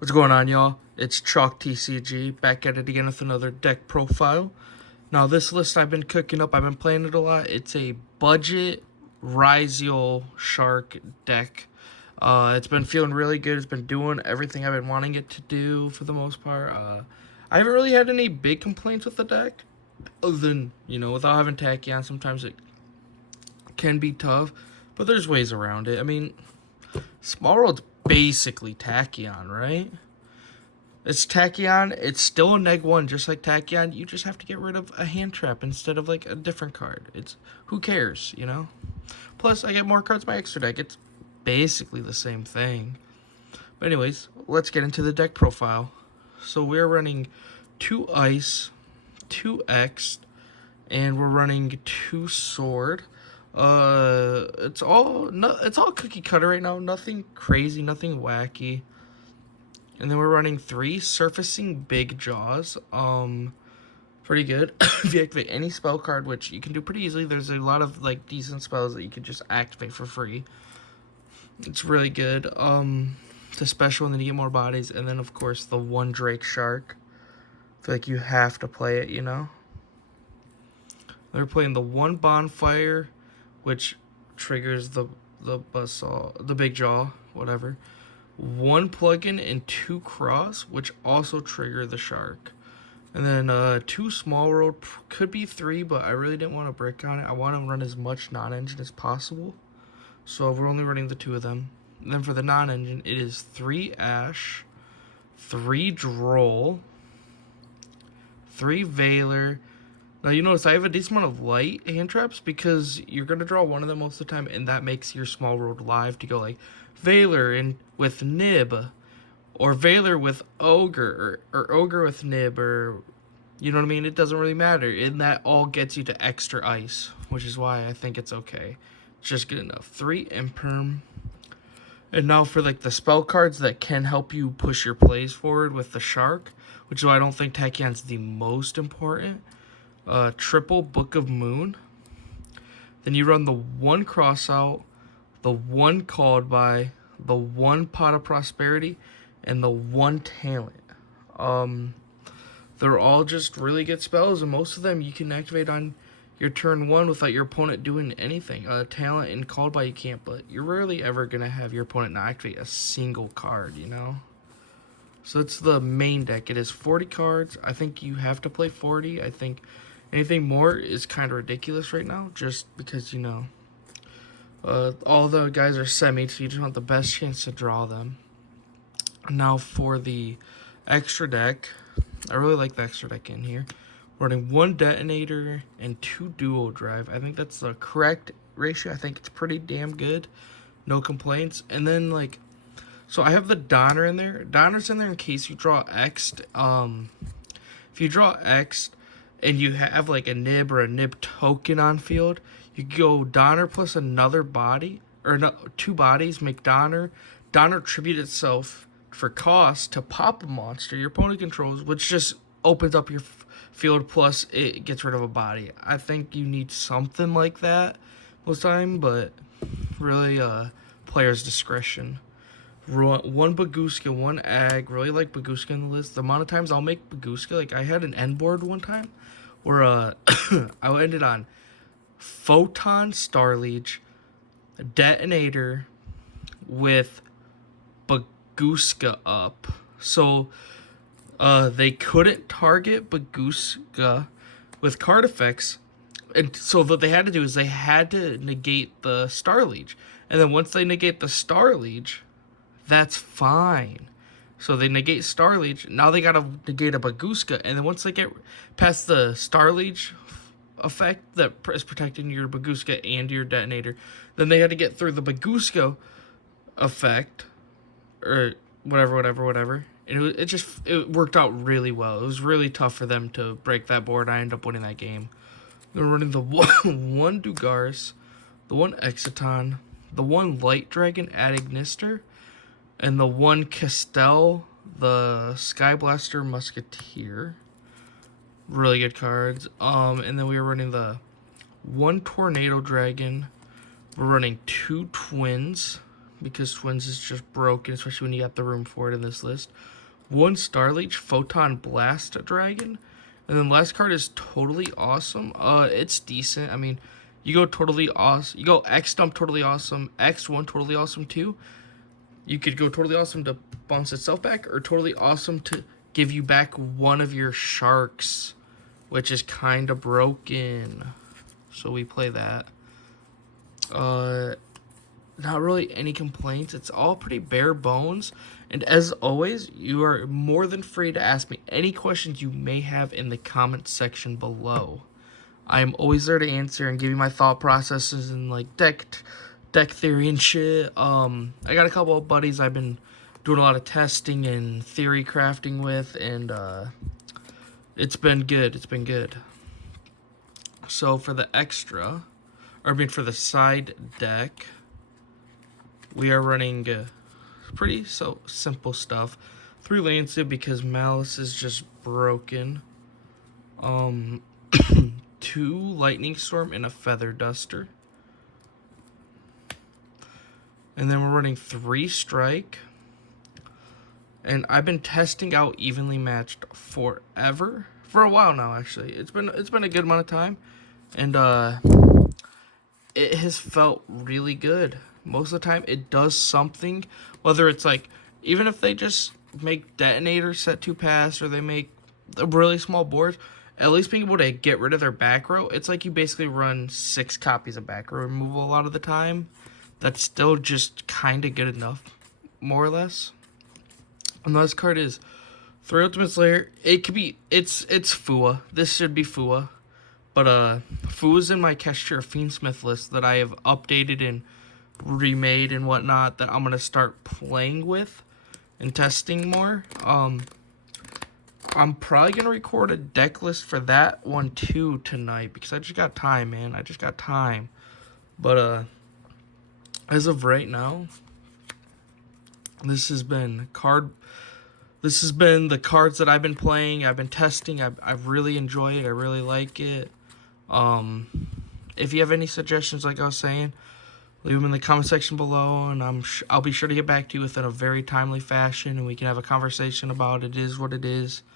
What's going on, y'all? It's Chalk TCG, back at it again with another deck profile. Now, this list I've been cooking up, I've been playing it a lot. It's a budget Ryzeal Shark deck. It's been feeling really good. It's been doing everything I've been wanting it to do for the most part. I haven't really had any big complaints with the deck, other than, without having Tachyon, sometimes it can be tough, but there's ways around it. I mean, Small World's basically Tachyon, right? It's Tachyon. It's still a neg-1, just like Tachyon. You just have to get rid of a hand trap instead of, like, a different card. It's, who cares, you know? Plus, I get more cards in my extra deck. It's basically the same thing. But anyways, let's get into the deck profile. So we're running 2 Ice, 2 X, and we're running 2 Sword. It's all cookie cutter right now. Nothing crazy, nothing wacky. And then we're running 3 Surfacing Big Jaws. Pretty good. If you activate any spell card, which you can do pretty easily, there's a lot of like decent spells that you can just activate for free. It's really good. It's a special, and then you get more bodies, and then of course the 1 Drake Shark. I feel like you have to play it, you know. They're playing the 1 Bonfire, which triggers the Buzzsaw, the Big Jaw, whatever. 1 Plugin and 2 Cross, which also trigger the Shark. And then 2 Small World, could be 3, but I really didn't want to brick on it. I want to run as much non-engine as possible. So we're only running the 2 of them. And then for the non-engine, it is 3 Ash, 3 Droll, 3 Veiler. Now, you notice I have a decent amount of light hand traps because you're going to draw one of them most of the time, and that makes your Small World live to go like Veiler and with Nib, or Veiler with Ogre, or Ogre with Nib, or, you know what I mean? It doesn't really matter, and that all gets you to extra ice, which is why I think it's okay. It's just good enough. 3 Imperm. And now for like the spell cards that can help you push your plays forward with the Shark, which is why I don't think Tachyon's the most important. Triple Book of Moon. Then you run the 1 Crossout, the 1 Called By, the 1 Pot of Prosperity, and the 1 Talent. They're all just really good spells, and most of them you can activate on your turn 1 without your opponent doing anything. Talent and Called By you can't, but you're rarely ever going to have your opponent not activate a single card, you know? So it's the main deck. It is 40 cards. I think you have to play 40. I think anything more is kind of ridiculous right now, just because, you know, all the guys are semi, so you just want the best chance to draw them. Now for the extra deck, I really like the extra deck in here. We're running 1 Detonator and 2 Duo Drive. I think that's the correct ratio. I think it's pretty damn good. No complaints. And then, like, so I have the Donner in there. Donner's in there in case you draw X'd. If you draw X'd and you have like a Nib or a Nib token on field, you go Donner plus another body, or no, 2 bodies, make Donner. Donner tribute itself for cost to pop a monster your opponent controls, which just opens up your field, plus it gets rid of a body. I think you need something like that most of the time, but really player's discretion. 1 Bagooska, 1 Ag. Really like Bagooska in the list. The amount of times I'll make Bagooska, like I had an end board one time where I ended on Photon Starliege, Detonator with Bagooska up. So they couldn't target Bagooska with card effects, and so what they had to do is they had to negate the Starliege. And then once they negate the Starliege, that's fine. So they negate Starliege. Now they gotta negate a Bagooska, and then once they get past the Starliege effect that is protecting your Bagooska and your Detonator, then they had to get through the Bagooska effect, or whatever. And it worked out really well. It was really tough for them to break that board. I ended up winning that game. They're running the 1 Dugaris, the 1 Exiton, the 1 Light Dragon Adagnister, and the 1 Castell, the Skyblaster Musketeer. Really good cards. And then we were running the 1 Tornado Dragon. We're running 2 Twins, because Twins is just broken, especially when you got the room for it in this list. 1 Starleech, Photon Blast Dragon. And then last card is Totally Awesome. It's decent. I mean, you go Totally Awesome. You go X Stump Totally Awesome, X1 Totally Awesome 2. You could go Totally Awesome to bounce itself back, or Totally Awesome to give you back one of your sharks, which is kind of broken. So we play that. Not really any complaints. It's all pretty bare bones. And as always, you are more than free to ask me any questions you may have in the comment section below. I am always there to answer and give you my thought processes and like deck theory and shit. I got a couple of buddies I've been doing a lot of testing and theory crafting with, and it's been good. It's been good. So for the extra, or I mean for the side deck, we are running pretty simple stuff. 3 Lancet because Malice is just broken. 2 Lightning Storm and a Feather Duster. And then we're running 3 Strike. And I've been testing out Evenly Matched forever. For a while now, actually. It's been a good amount of time. And it has felt really good. Most of the time, it does something. Whether it's like, even if they just make Detonator set 2 pass, or they make a really small board, at least being able to get rid of their back row, it's like you basically run 6 copies of back row removal a lot of the time. That's still just kind of good enough, more or less. And this card is 3 Ultimate Slayer. It could be, it's Fua. This should be Fua. But Fua's in my Kestra Fiendsmith list that I have updated and remade and whatnot, that I'm going to start playing with and testing more. I'm probably going to record a deck list for that one too tonight, because I just got time, man. I just got time. But as of right now, this has been the cards that I've been playing. I've been testing. I really enjoy it. I really like it. If you have any suggestions, like I was saying, leave them in the comment section below, and I'll be sure to get back to you within a very timely fashion, and we can have a conversation about it. It is what it is.